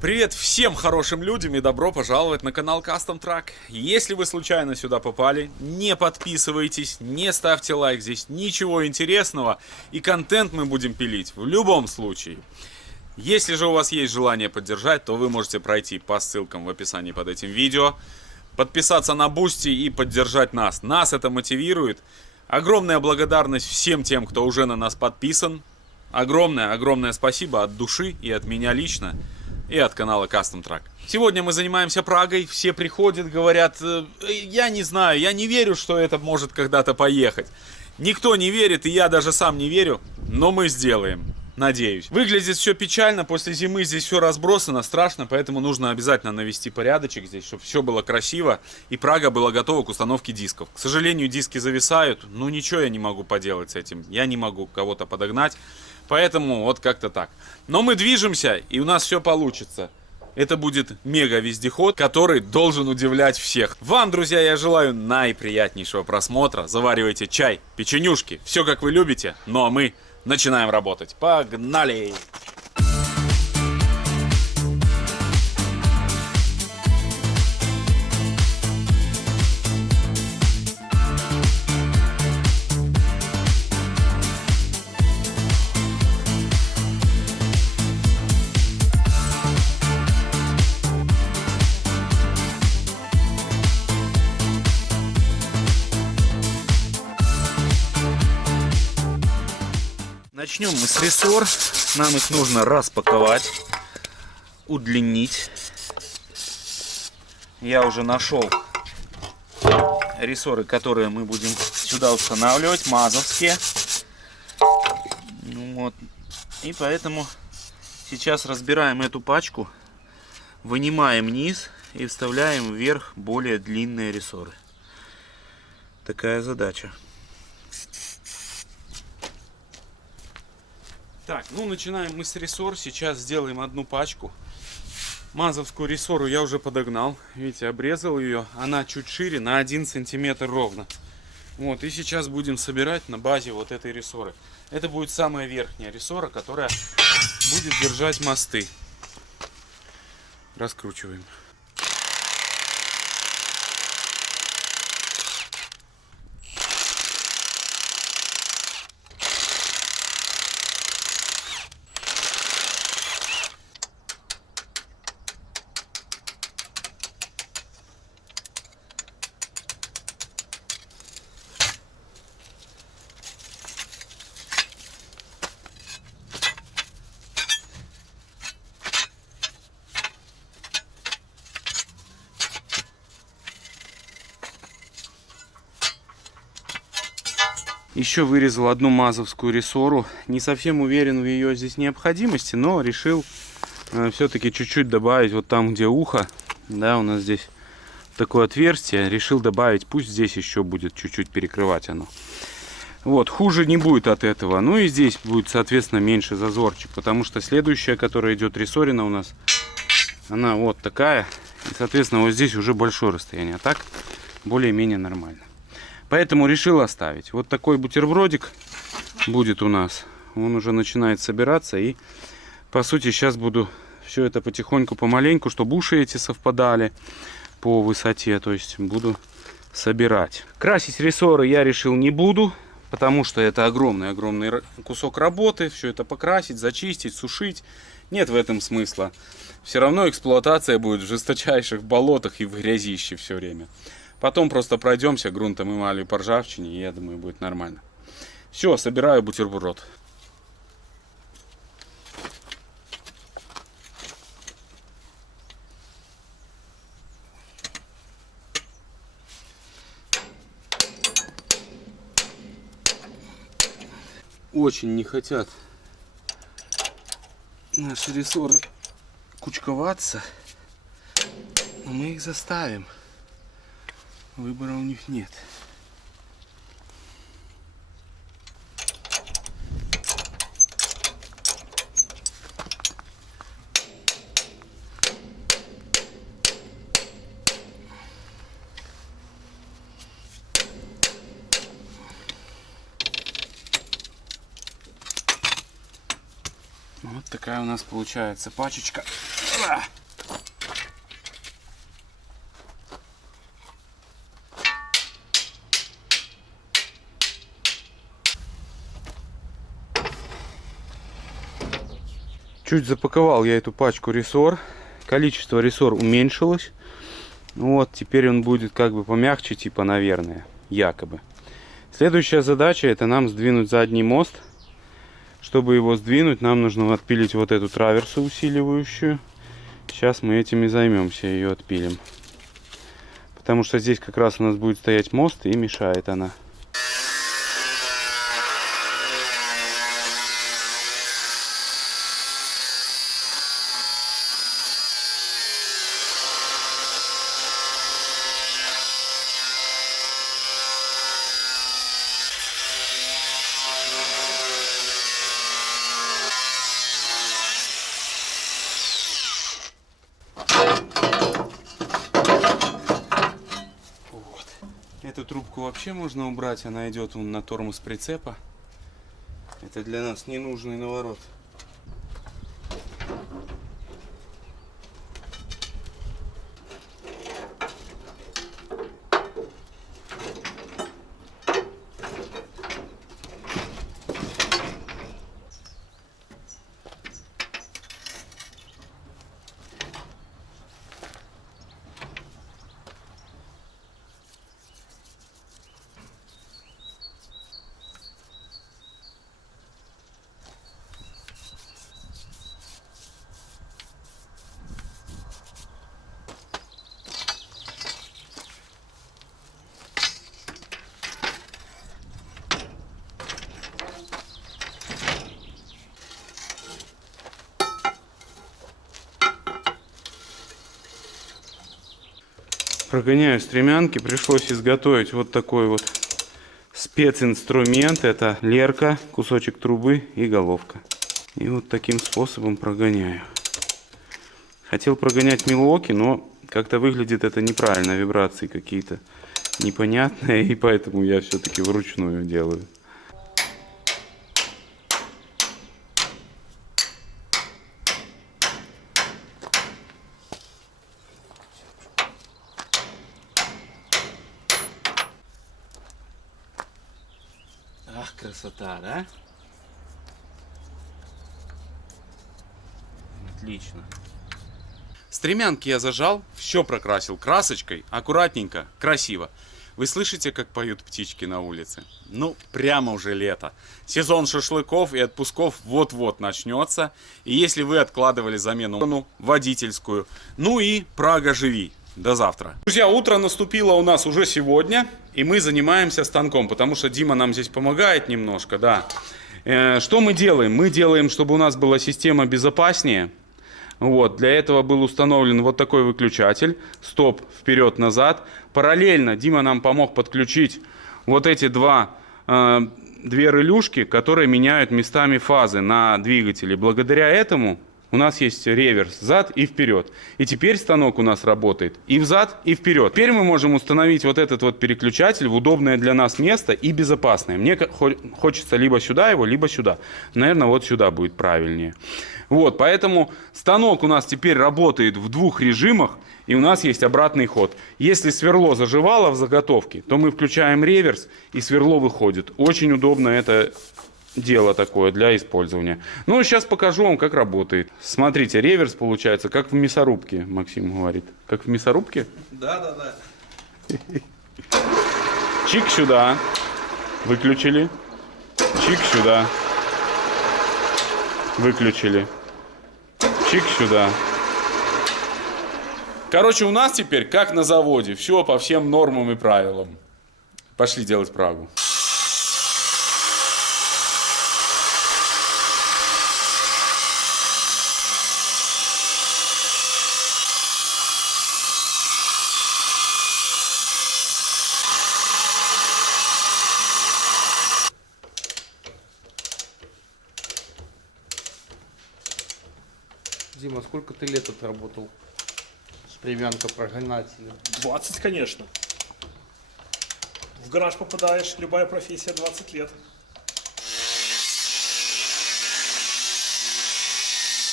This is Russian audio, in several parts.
Привет всем хорошим людям и добро пожаловать на канал Custom Truck. Если вы случайно сюда попали, не подписывайтесь, не ставьте лайк, здесь ничего интересного, и контент мы будем пилить в любом случае. Если же у вас есть желание поддержать, то вы можете пройти по ссылкам в описании под этим видео, подписаться на Boosty и поддержать нас. Нас это мотивирует. Огромная благодарность всем тем, кто уже на нас подписан. Огромное спасибо от души и от меня лично. И от канала Custom Truck. Сегодня мы занимаемся Прагой. Все приходят, говорят, я не знаю, я не верю, что это может когда-то поехать. Никто не верит, и я даже сам не верю, но мы сделаем. Надеюсь. Выглядит все печально, после зимы здесь все разбросано, страшно, поэтому нужно обязательно навести порядочек здесь, чтобы все было красиво, и Прага была готова к установке дисков. К сожалению, диски зависают, но ничего я не могу поделать с этим, я не могу кого-то подогнать, поэтому вот как-то так. Но мы движемся, и у нас все получится. Это будет мега-вездеход, который должен удивлять всех. Вам, друзья, я желаю наиприятнейшего просмотра. Заваривайте чай, печенюшки, все как вы любите, ну а мы начинаем работать. Погнали! Начнем мы с рессор. Нам их нужно распаковать, удлинить. Я уже нашел рессоры, которые мы будем сюда устанавливать, мазовские. Вот. И поэтому сейчас разбираем эту пачку, вынимаем низ и вставляем вверх более длинные рессоры. Такая задача. Так, ну начинаем мы с рессор. Сейчас сделаем одну пачку. Мазовскую рессору я уже подогнал. Видите, обрезал ее. Она чуть шире, на 1 сантиметр ровно. Вот, и сейчас будем собирать на базе вот этой рессоры. Это будет самая верхняя рессора, которая будет держать мосты. Раскручиваем. Еще вырезал одну мазовскую рессору. Не совсем уверен в ее здесь необходимости, но решил все-таки чуть-чуть добавить вот там, где ухо. Да, у нас здесь такое отверстие. Решил добавить, пусть здесь еще будет чуть-чуть перекрывать оно. Вот, хуже не будет от этого. Ну и здесь будет, соответственно, меньше зазорчик. Потому что следующая, которая идет рессорина у нас, она вот такая. И, соответственно, вот здесь уже большое расстояние. А так, более-менее нормально. Поэтому решил оставить. Вот такой бутербродик будет у нас. Он уже начинает собираться. И по сути сейчас буду все это потихоньку, помаленьку, чтобы уши эти совпадали по высоте. То есть буду собирать. Красить рессоры я решил не буду. Потому что это огромный кусок работы. Все это покрасить, зачистить, сушить. Нет в этом смысла. Все равно эксплуатация будет в жесточайших болотах и в грязище все время. Потом просто пройдемся грунтом, эмалью по ржавчине, и я думаю, будет нормально. Все, собираю бутерброд. Очень не хотят наши рессоры кучковаться, но мы их заставим. Выбора у них нет. такая у нас получается пачечка. Чуть запаковал я эту пачку рессор. Количество рессор уменьшилось. Вот, теперь он будет как бы помягче, типа, наверное, якобы. Следующая задача — это нам сдвинуть задний мост. Чтобы его сдвинуть, нам нужно отпилить вот эту траверсу усиливающую. Сейчас мы этим и займемся, ее отпилим. Потому что здесь как раз у нас будет стоять мост, и мешает она. Эту трубку вообще можно убрать, она идет на тормоз прицепа. Это для нас ненужный наворот. Прогоняю стремянки. Пришлось изготовить вот такой вот специнструмент. Это лерка, кусочек трубы и головка. И вот таким способом прогоняю. Хотел прогонять Милуоки, но как-то выглядит это неправильно. Вибрации какие-то непонятные. И поэтому я все-таки вручную делаю. Ах, красота, да? Отлично. Стремянки я зажал, все прокрасил красочкой, аккуратненько, красиво. Вы слышите, как поют птички на улице? Ну, прямо уже лето. Сезон шашлыков и отпусков вот-вот начнется. И если вы откладывали замену водительскую, ну и Прага живи. До завтра. Друзья, утро наступило у нас уже сегодня, и мы занимаемся станком, потому что Дима нам здесь помогает немножко, да. Что мы делаем? Мы делаем, чтобы у нас была система безопаснее. Вот, для этого был установлен вот такой выключатель, стоп, вперед-назад. Параллельно Дима нам помог подключить вот эти две релюшки, которые меняют местами фазы на двигателе. Благодаря этому у нас есть реверс зад и вперед. И теперь станок у нас работает и взад, и вперед. Теперь мы можем установить вот этот вот переключатель в удобное для нас место и безопасное. Мне хочется либо сюда его, либо сюда. Наверное, вот сюда будет правильнее. Вот, поэтому станок у нас теперь работает в двух режимах, и у нас есть обратный ход. Если сверло заживало в заготовке, то мы включаем реверс, и сверло выходит. Очень удобно это дело такое для использования. Ну, сейчас покажу вам, как работает. Смотрите, реверс получается, как в мясорубке, Максим говорит. Как в мясорубке? Да. Чик сюда. Выключили. Чик сюда. Выключили. Чик сюда. Короче, у нас теперь, как на заводе, все по всем нормам и правилам. Пошли делать Прагу. Дима, сколько ты лет отработал стремянка-прогонателем? 20, конечно. В гараж попадаешь, любая профессия 20 лет.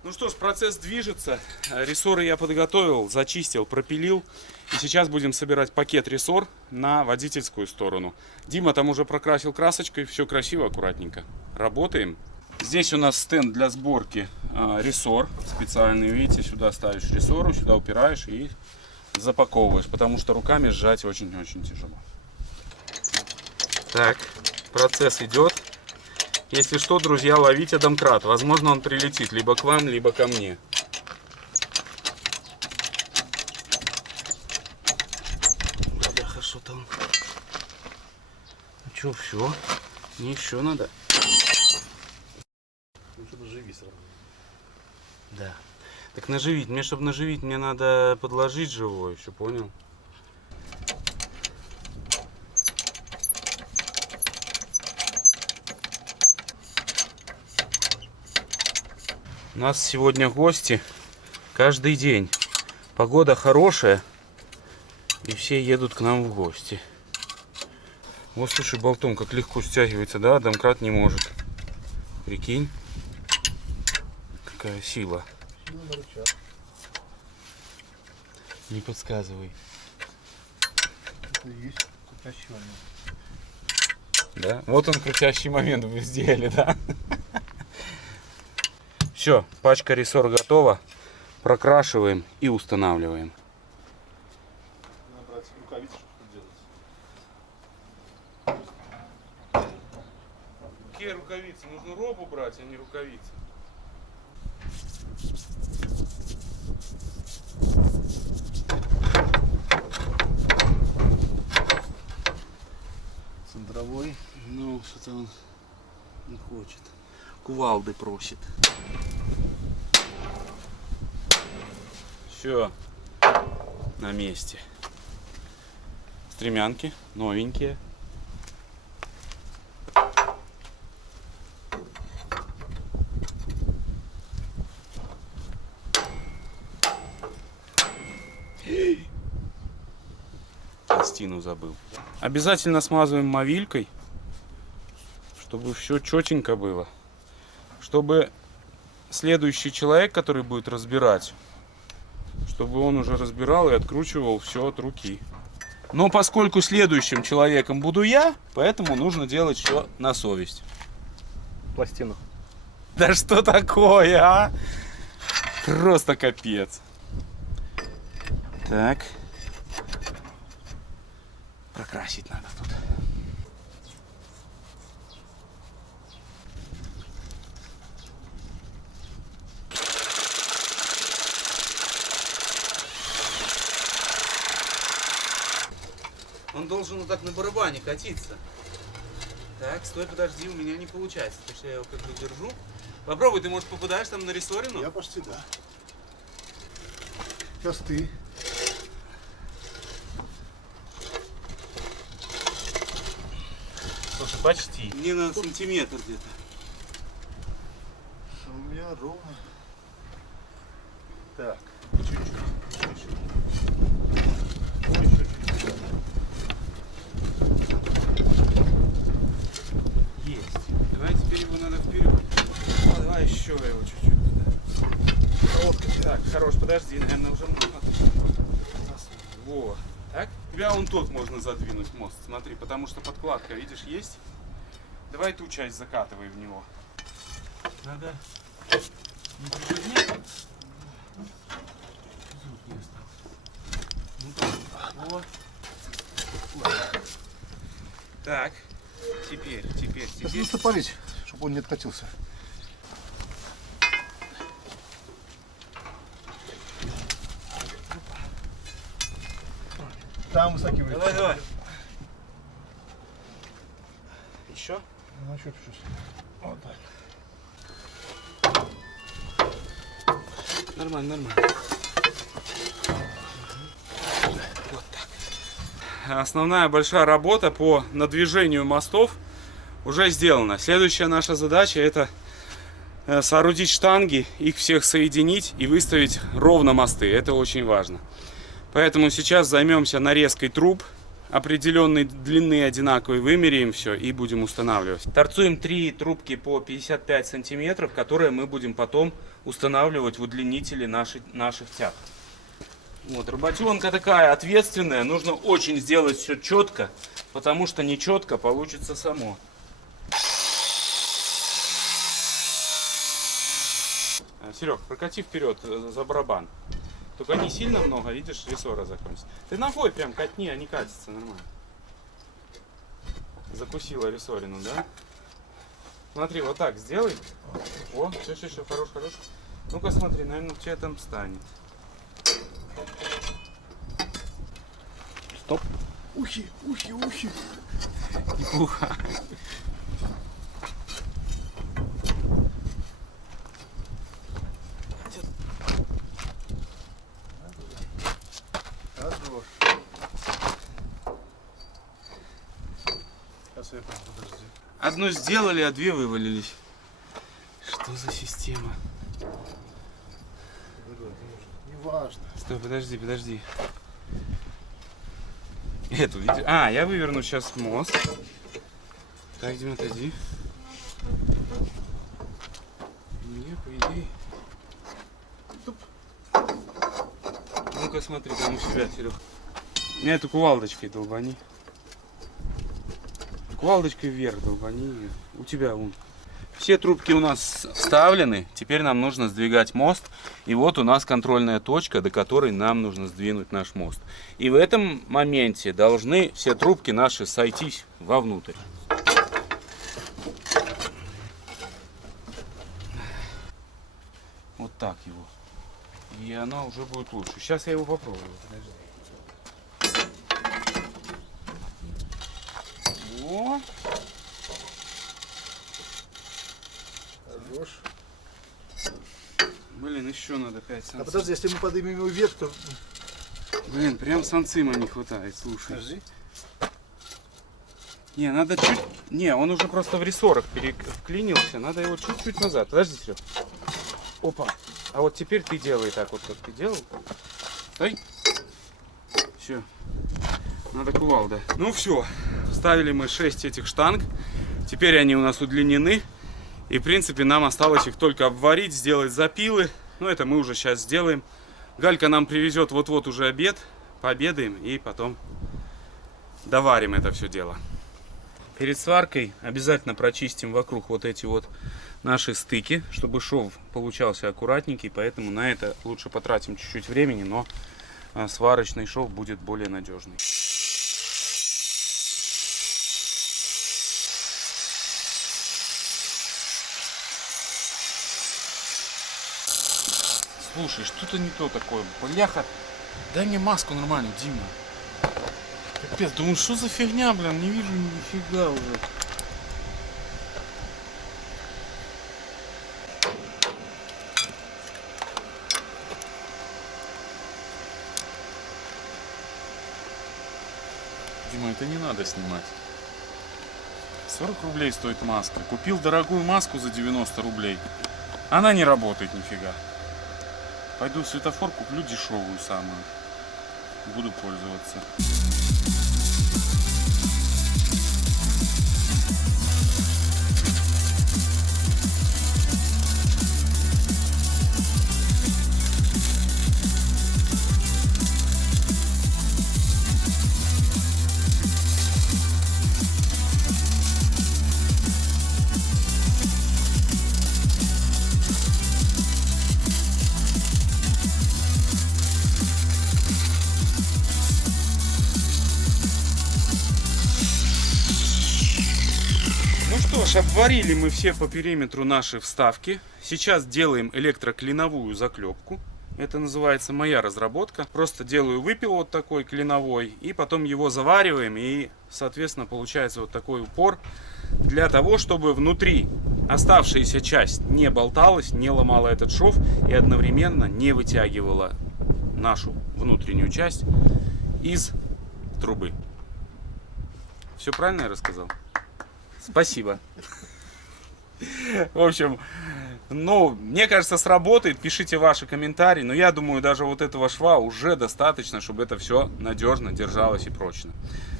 Ну что ж, процесс движется. Рессоры я подготовил, зачистил, пропилил. И сейчас будем собирать пакет рессор на водительскую сторону. Дима там уже прокрасил красочкой, все красиво, аккуратненько. Работаем. Здесь у нас стенд для сборки рессор специальный. Видите, сюда ставишь рессору, сюда упираешь и запаковываешь, потому что руками сжать очень-очень тяжело. Так, процесс идет. Если что, друзья, ловите домкрат. Возможно, он прилетит либо к вам, либо ко мне. Да, что-то он. Ну что, все? Не еще надо. Ну, что-то живи сразу. Да. Так наживить. Мне, чтобы наживить, мне надо подложить живой еще, понял? У нас сегодня гости каждый день. Погода хорошая, и все едут к нам в гости. Вот, слушай, болтом как легко стягивается, да? Домкрат не может. Прикинь, какая сила. Не подсказывай. Это и есть крутящий момент. Да? Вот он, крутящий момент вы сделали, да? Все, пачка рессор готова. Прокрашиваем и устанавливаем. Надо брать рукавицы, чтобы делать. Какие рукавицы? Нужно робу брать, а не рукавицы. Центровой. Ну, что-то он не хочет. Кувалды просит. Все на месте. Стремянки новенькие. Пластину забыл. Обязательно смазываем мовилькой, чтобы все четенько было. Чтобы следующий человек, который будет разбирать, чтобы он уже разбирал и откручивал все от руки. Но поскольку следующим человеком буду я, поэтому нужно делать все на совесть. Пластину. Да что такое, а? Просто капец. Так. Прокрасить надо тут. Он должен вот так на барабане катиться. Так, стой, подожди, у меня не получается. То есть я его как бы держу. Попробуй, ты, может, попадаешь там на рессорину? Я почти, да. Сейчас ты. Слушай, почти. Мне на сантиметр где-то. У меня ровно. Так. Есть. Давай теперь его надо вперед. Ну, давай еще его чуть-чуть туда. Вот как. Так, хорош, подожди, наверное, уже можно. Во. Так? Тебя вон тот можно задвинуть мост, смотри, потому что подкладка, видишь, есть. Давай ту часть закатывай в него. Надо не прижимать. Вот. Так, теперь. Сейчас нужно парить, чтобы он не откатился. Там высокивает. Давай. Еще? Ну, еще чуть-чуть. Вот так. Нормально. Вот так. Основная большая работа по надвижению мостов уже сделана. Следующая наша задача — это соорудить штанги, их всех соединить и выставить ровно мосты. Это очень важно. Поэтому сейчас займемся нарезкой труб. определенной длины одинаковой, вымеряем все и будем устанавливать. Торцуем 3 трубки по 55 сантиметров, которые мы будем потом устанавливать в удлинители наших тяг. Вот, работенка такая ответственная, нужно очень сделать все четко, потому что нечетко получится само. Серег, прокати вперед за барабан. Только не сильно много, видишь, рессора закончится. Ты ногой прям катни, а не катится, нормально. Закусила рессорину, да? Смотри, вот так сделай. О, все, хорош. Ну-ка смотри, наверное, у тебя там встанет. Стоп. Ухи. Не пугай. Хорош. Сейчас я подожди. Одну сделали, а 2 вывалились. Что за система? Не важно. Стой, подожди. Эту, видишь? А, я выверну сейчас мост. Так, Дима, отойди. Не, по идее. Ну-ка смотри, там у себя, Серег. Меня эту кувалдочкой долбани. Кувалдочкой вверх долбани ее. У тебя вон. Все трубки у нас вставлены. Теперь нам нужно сдвигать мост. И вот у нас контрольная точка, до которой нам нужно сдвинуть наш мост. И в этом моменте должны все трубки наши сойтись вовнутрь. Вот так его. И оно уже будет лучше. Сейчас я его попробую. Подожди. О! Хорош. Блин, еще надо 5 А санцимов. подожди, если мы поднимем его вверх, то... Блин, прям санцима не хватает, слушай. Подожди. Не, надо чуть... Не, он уже просто в рессорах вклинился. Надо его чуть-чуть назад. Подожди, Серег. Опа. А вот теперь ты делай так вот, как ты делал. Стой. Все. Надо кувалда. Ну все. Вставили мы 6 этих штанг. Теперь они у нас удлинены. И в принципе нам осталось их только обварить, сделать запилы. Ну это мы уже сейчас сделаем. Галька нам привезет вот-вот уже обед. Пообедаем и потом доварим это все дело. Перед сваркой обязательно прочистим вокруг вот эти вот наши стыки, чтобы шов получался аккуратненький. Поэтому на это лучше потратим чуть-чуть времени, но сварочный шов будет более надежный. Слушай, что-то не то такое. Бляха. Дай мне маску нормальную, Дима. Капец, думаю, что за фигня, блин, не вижу нифига уже. Дима, это не надо снимать. 40 рублей стоит маска. Купил дорогую маску за 90 рублей. Она не работает нифига. Пойду в светофор, куплю дешевую самую. Буду пользоваться. Что ж, обварили мы все по периметру наши вставки. Сейчас делаем электроклиновую заклепку. Это называется моя разработка. Просто делаю выпил вот такой клиновой и потом его завариваем, и соответственно получается вот такой упор для того, чтобы внутри оставшаяся часть не болталась, не ломала этот шов и одновременно не вытягивала нашу внутреннюю часть из трубы. Все правильно я рассказал? Спасибо. В общем, ну, мне кажется, сработает. Пишите ваши комментарии. Но я думаю, даже вот этого шва уже достаточно, чтобы это все надежно держалось и прочно.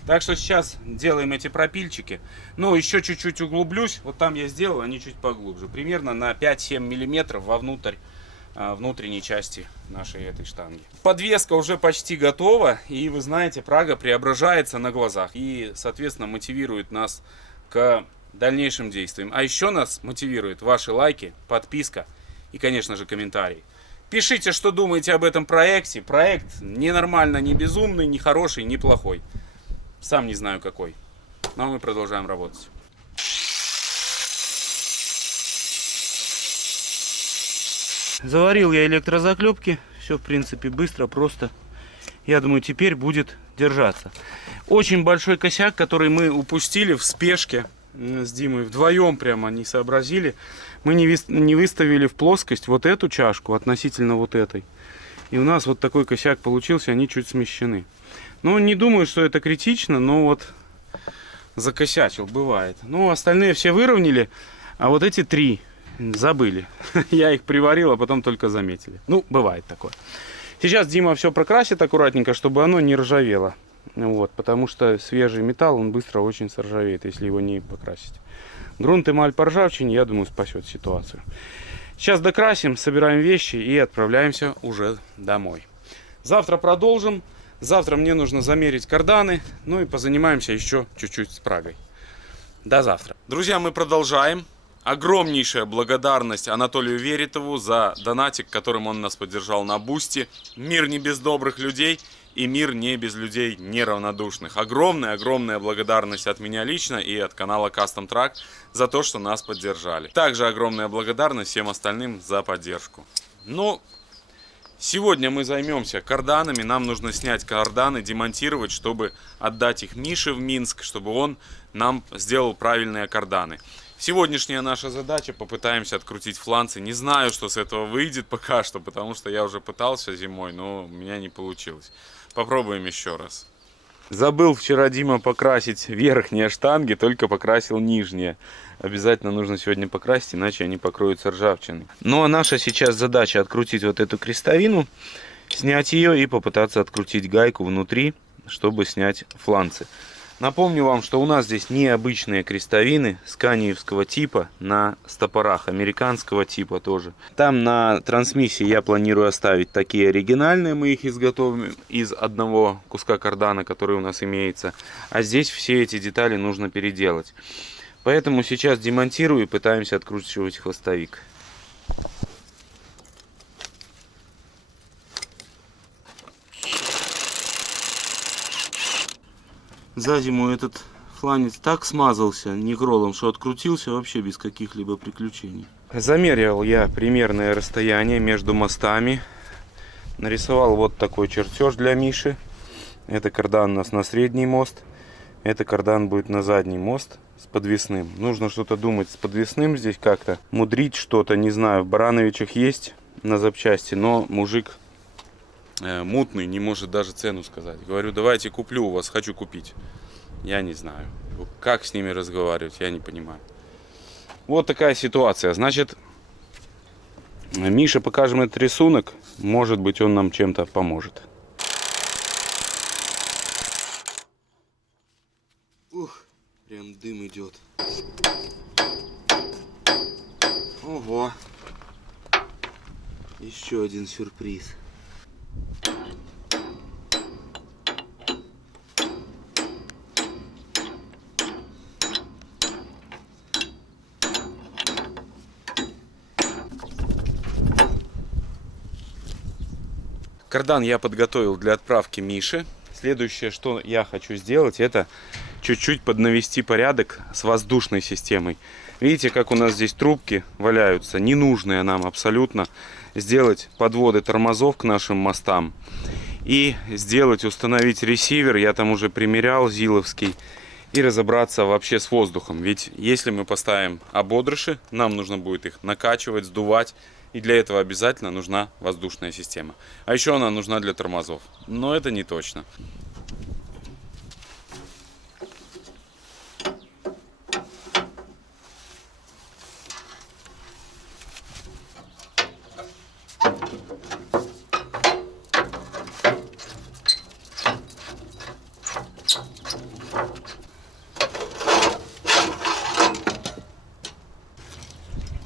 Так что сейчас делаем эти пропильчики. Ну, еще чуть-чуть углублюсь. Вот там я сделал, они чуть поглубже. Примерно на 5-7 миллиметров вовнутрь внутренней части нашей этой штанги. Подвеска уже почти готова. И вы знаете, Прага преображается на глазах. И, соответственно, мотивирует нас к дальнейшим действиям. А еще нас мотивирует ваши лайки, подписка и, конечно же, комментарии. Пишите, что думаете об этом проекте. Проект ненормально, не безумный, не хороший, не плохой. Сам не знаю какой. Но мы продолжаем работать. Заварил я электрозаклепки. Все, в принципе, быстро, просто. Я думаю, теперь будет держаться. Очень большой косяк, который мы упустили в спешке с Димой. Вдвоем прямо не сообразили. Мы не выставили в плоскость вот эту чашку относительно вот этой. И у нас вот такой косяк получился, они чуть смещены. Ну, не думаю, что это критично, но вот закосячил, бывает. Ну, остальные все выровняли, а вот эти 3 забыли. Я их приварил, а потом только заметили. Ну, бывает такое. Сейчас Дима все прокрасит аккуратненько, чтобы оно не ржавело. Вот, потому что свежий металл, он быстро очень соржавеет, если его не покрасить. Грунт эмаль по ржавчине, я думаю, спасет ситуацию. Сейчас докрасим, собираем вещи и отправляемся уже домой. Завтра продолжим. Завтра мне нужно замерить карданы, ну и позанимаемся еще чуть-чуть с Прагой. До завтра. Друзья, мы продолжаем. Огромнейшая благодарность Анатолию Веритову за донатик, которым он нас поддержал на Бусти. Мир не без добрых людей и мир не без людей неравнодушных. Огромная благодарность от меня лично и от канала Custom Truck за то, что нас поддержали. Также огромная благодарность всем остальным за поддержку. Ну, сегодня мы займемся карданами. Нам нужно снять карданы, демонтировать, чтобы отдать их Мише в Минск, чтобы он нам сделал правильные карданы. Сегодняшняя наша задача — попытаемся открутить фланцы. Не знаю, что с этого выйдет пока что, потому что я уже пытался зимой, но у меня не получилось. Попробуем еще раз. Забыл вчера, Дима, покрасить верхние штанги, только покрасил нижние. Обязательно нужно сегодня покрасить, иначе они покроются ржавчиной. Ну а наша сейчас задача — открутить вот эту крестовину, снять ее и попытаться открутить гайку внутри, чтобы снять фланцы. Напомню вам, что у нас здесь необычные крестовины сканиевского типа на стопорах, американского типа тоже. Там на трансмиссии я планирую оставить такие оригинальные, мы их изготовим из одного куска кардана, который у нас имеется. А здесь все эти детали нужно переделать. Поэтому сейчас демонтирую и пытаемся откручивать хвостовик. За зиму этот фланец так смазался никролом, что открутился вообще без каких-либо приключений. Замерил я примерное расстояние между мостами. Нарисовал вот такой чертеж для Миши. Это кардан у нас на средний мост. Это кардан будет на задний мост с подвесным. Нужно что-то думать с подвесным здесь как-то. Мудрить что-то, не знаю. В Барановичах есть на запчасти, но мужик мутный, не может даже цену сказать. Говорю, давайте куплю у вас, хочу купить. Я не знаю. Как с ними разговаривать, я не понимаю. Вот такая ситуация. Значит, Мише покажем этот рисунок. Может быть, он нам чем-то поможет. Ух, прям дым идет. Ого. Еще один сюрприз. Кардан я подготовил для отправки Миши. Следующее, что я хочу сделать, это чуть-чуть поднавести порядок с воздушной системой. Видите, как у нас здесь трубки валяются, ненужные нам абсолютно. Сделать подводы тормозов к нашим мостам и установить ресивер. Я там уже примерял, зиловский. И разобраться вообще с воздухом. Ведь если мы поставим ободрыши, нам нужно будет их накачивать, сдувать. И для этого обязательно нужна воздушная система. А еще она нужна для тормозов. Но это не точно.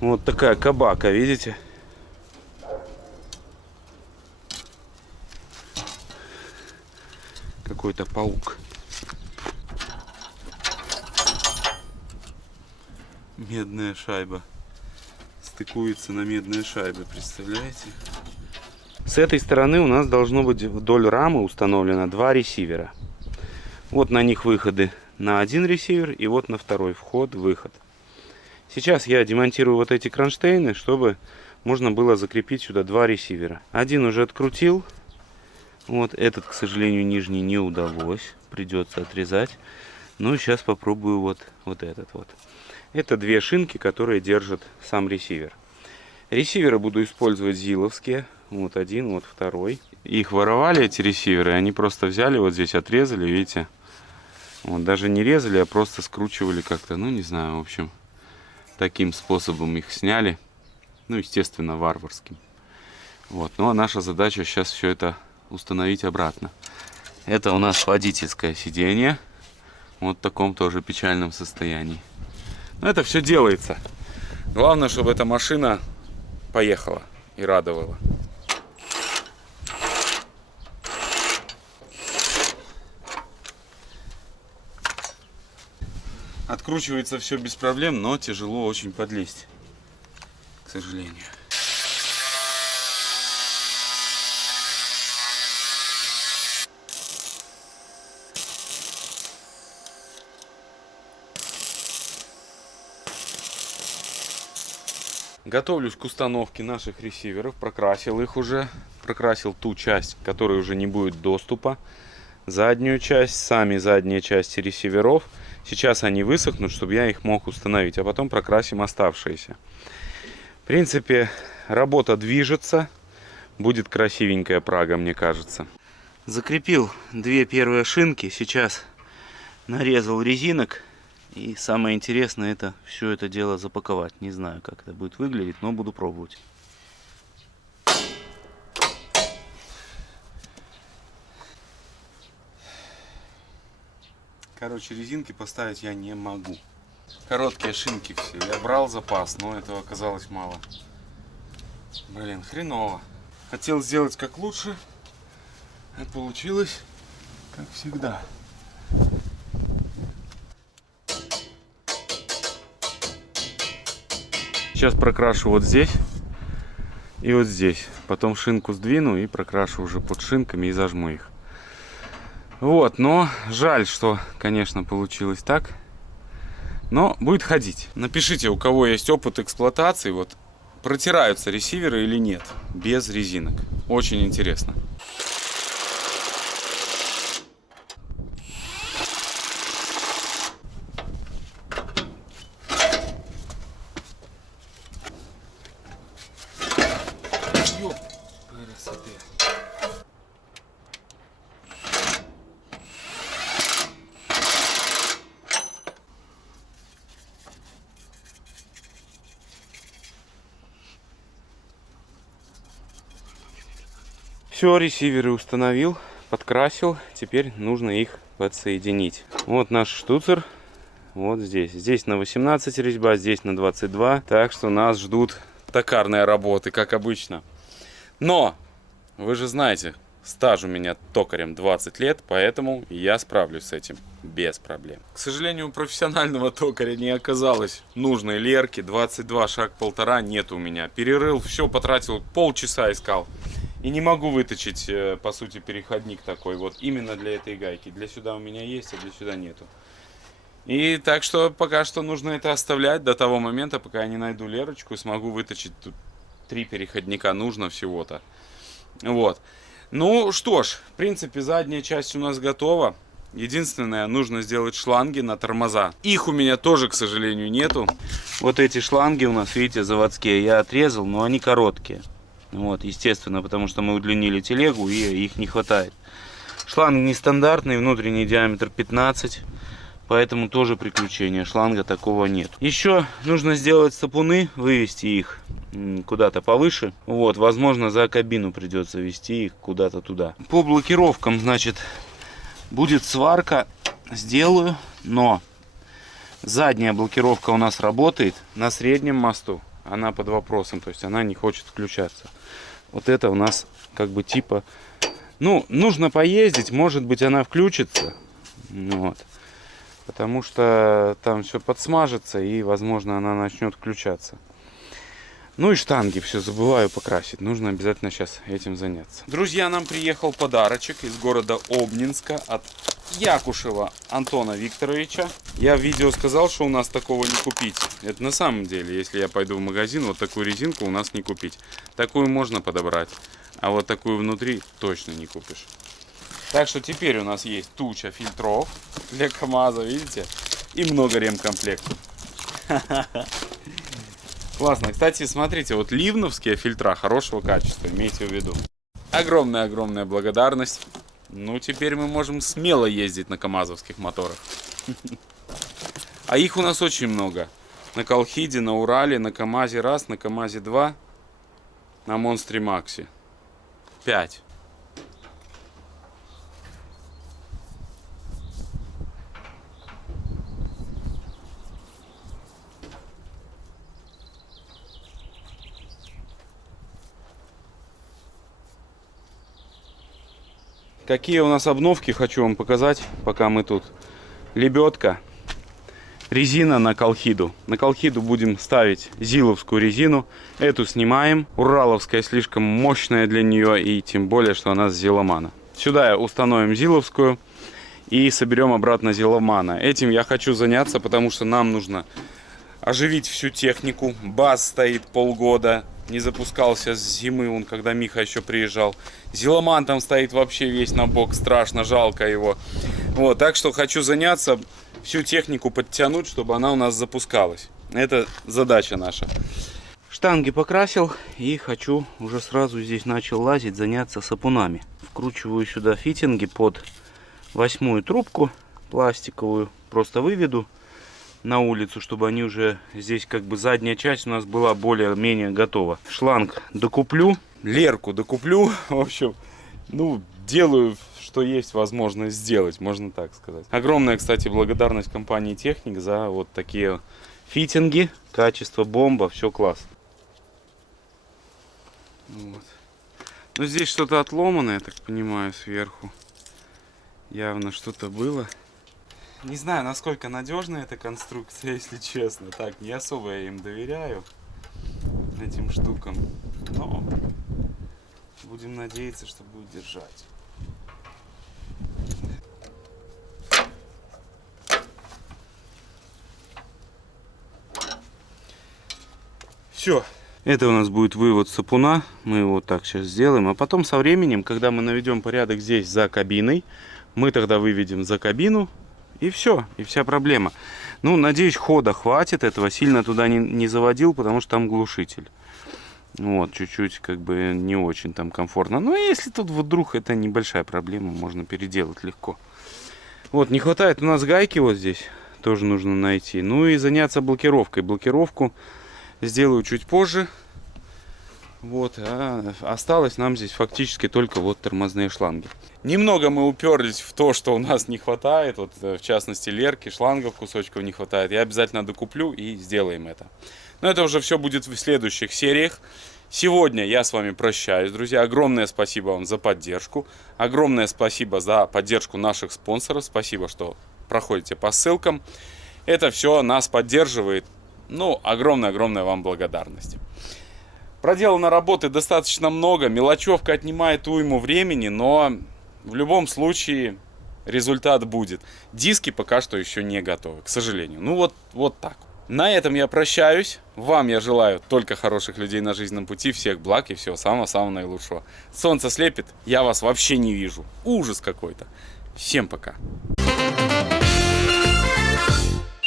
Вот такая кабака, видите? Какой-то паук. Медная шайба. Стыкуется на медные шайбы, представляете? С этой стороны у нас должно быть вдоль рамы установлено 2 ресивера. Вот на них выходы на один ресивер и вот на второй вход-выход. Сейчас я демонтирую вот эти кронштейны, чтобы можно было закрепить сюда 2 ресивера. Один уже открутил. Вот этот, к сожалению, нижний не удалось. Придется отрезать. Ну, сейчас попробую вот этот вот. Это 2 шинки, которые держат сам ресивер. Ресиверы буду использовать зиловские. Вот один, вот второй. Их воровали, эти ресиверы. Они просто взяли, вот здесь отрезали, видите. Вот, даже не резали, а просто скручивали как-то. Ну, не знаю, в общем. Таким способом их сняли. Ну, естественно, варварским. Вот. Ну, а наша задача сейчас все это установить обратно. Это у нас водительское сиденье. Вот в таком тоже печальном состоянии. Но это все делается. Главное, чтобы эта машина поехала и радовала. Откручивается все без проблем, но тяжело очень подлезть, к сожалению. Готовлюсь к установке наших ресиверов, прокрасил их уже, прокрасил ту часть, которой уже не будет доступа, заднюю часть, сами задние части ресиверов. Сейчас они высохнут, чтобы я их мог установить, а потом прокрасим оставшиеся. В принципе, работа движется, будет красивенькая Прага, мне кажется. Закрепил 2 первые шинки, сейчас нарезал резинок. И самое интересное, это все это дело запаковать. Не знаю, как это будет выглядеть, но буду пробовать. Короче, резинки поставить я не могу. Короткие шинки все. Я брал запас, но этого оказалось мало. Блин, хреново. Хотел сделать как лучше, а получилось как всегда. Сейчас прокрашу вот здесь и вот здесь. Потом шинку сдвину и прокрашу уже под шинками и зажму их. Вот, но жаль, что, конечно, получилось так. Но будет ходить. Напишите, у кого есть опыт эксплуатации, вот протираются ресиверы или нет без резинок. Очень интересно. Все, ресиверы установил, подкрасил. Теперь нужно их подсоединить. Вот наш штуцер. Вот здесь. Здесь на 18 резьба, здесь на 22. Так что нас ждут токарные работы, как обычно. Но, вы же знаете, стаж у меня токарем 20 лет, поэтому я справлюсь с этим без проблем. К сожалению, у профессионального токаря не оказалось нужной лерки. 22 шаг 1,5 нет у меня. Перерыл, все, потратил полчаса, искал. И не могу выточить, по сути, переходник такой вот именно для этой гайки. Для сюда у меня есть, а для сюда нету. И так что пока что нужно это оставлять до того момента, пока я не найду лерочку и смогу выточить. Тут 3 переходника нужно всего-то. Вот. Ну что ж, в принципе, задняя часть у нас готова. Единственное, нужно сделать шланги на тормоза. Их у меня тоже, к сожалению, нету. Вот эти шланги у нас, видите, заводские. Я отрезал, но они короткие. Вот, естественно, потому что мы удлинили телегу и их не хватает. Шланг нестандартный, внутренний диаметр 15, поэтому тоже приключения. Шланга такого нет. Еще нужно сделать сапуны, вывести их куда-то повыше. Вот, возможно, за кабину придется вести их куда-то туда. По блокировкам, значит, будет сварка, сделаю, но задняя блокировка у нас работает на среднем мосту. она под вопросом, то есть она не хочет включаться. Вот это у нас как бы типа, ну, нужно поездить, может быть она включится, вот, потому что там все подсмажется и, возможно, она начнет включаться. Ну и штанги, все забываю покрасить. Нужно обязательно сейчас этим заняться. Друзья, нам приехал подарочек из города Обнинска от Якушева Антона Викторовича. Я в видео сказал, что у нас такого не купить. Это на самом деле, если я пойду в магазин, вот такую резинку у нас не купить. Такую можно подобрать, а вот такую внутри точно не купишь. Так что теперь у нас есть туча фильтров для КамАЗа, видите? И много ремкомплектов. Классно. Кстати, смотрите, вот ливновские фильтра хорошего качества, имейте в виду. Огромная-огромная благодарность. Ну, теперь мы можем смело ездить на камазовских моторах. А их у нас очень много. На Колхиде, на Урале, на КамАЗе раз, на КамАЗе 2, на Монстре Максе 5. Какие у нас обновки, хочу вам показать, пока мы тут. Лебедка, резина на Колхиду. На Колхиду будем ставить зиловскую резину. Эту снимаем. Ураловская слишком мощная для нее, и тем более, что она с Зиломана. Сюда установим зиловскую и соберем обратно Зиломана. Этим я хочу заняться, потому что нам нужно оживить всю технику. БАЗ стоит полгода. Не запускался с зимы, он когда Миха еще приезжал. Зиломан там стоит вообще весь на бок, страшно, жалко его. Вот, так что хочу заняться, всю технику подтянуть, чтобы она у нас запускалась. Это задача наша. Штанги покрасил и хочу уже сразу здесь начал лазить, заняться сапунами. Вкручиваю сюда фитинги под 8-ю трубку пластиковую, просто выведу на улицу, чтобы они уже здесь как бы задняя часть у нас была более-менее готова. Шланг докуплю, лерку докуплю, в общем, ну, делаю, что есть возможность сделать, можно так сказать. Огромная, кстати, благодарность компании Техник за вот такие фитинги, качество бомба, все класс. Вот. Ну, здесь что-то отломано, я так понимаю, сверху. Явно что-то было. Не знаю, насколько надежна эта конструкция, если честно. Так, не особо я им доверяю, этим штукам. Но будем надеяться, что будет держать. Все. Это у нас будет вывод сапуна. Мы его так сейчас сделаем. А потом со временем, когда мы наведем порядок здесь за кабиной, мы тогда выведем за кабину. И все, и вся проблема. Ну, надеюсь, хода хватит этого. Сильно туда не заводил, потому что там глушитель. Вот, чуть-чуть как бы не очень там комфортно. Но если тут вдруг это небольшая проблема, можно переделать легко. Вот, не хватает у нас гайки вот здесь. Тоже нужно найти. Ну и заняться блокировкой. Блокировку сделаю чуть позже. Вот, а осталось нам здесь фактически только вот тормозные шланги. Немного мы уперлись в то, что у нас не хватает, вот в частности лерки, шлангов, кусочков не хватает. Я обязательно докуплю и сделаем это. Но это уже все будет в следующих сериях. Сегодня я с вами прощаюсь, друзья. Огромное спасибо вам за поддержку. Огромное спасибо за поддержку наших спонсоров. Спасибо, что проходите по ссылкам. Это все нас поддерживает. Ну, огромная-огромная вам благодарность. Проделано работы достаточно много, мелочевка отнимает уйму времени, но в любом случае результат будет. Диски пока что еще не готовы, к сожалению. Ну вот так. На этом я прощаюсь. Вам я желаю только хороших людей на жизненном пути, всех благ и всего самого-самого наилучшего. Солнце слепит, я вас вообще не вижу. Ужас какой-то. Всем пока.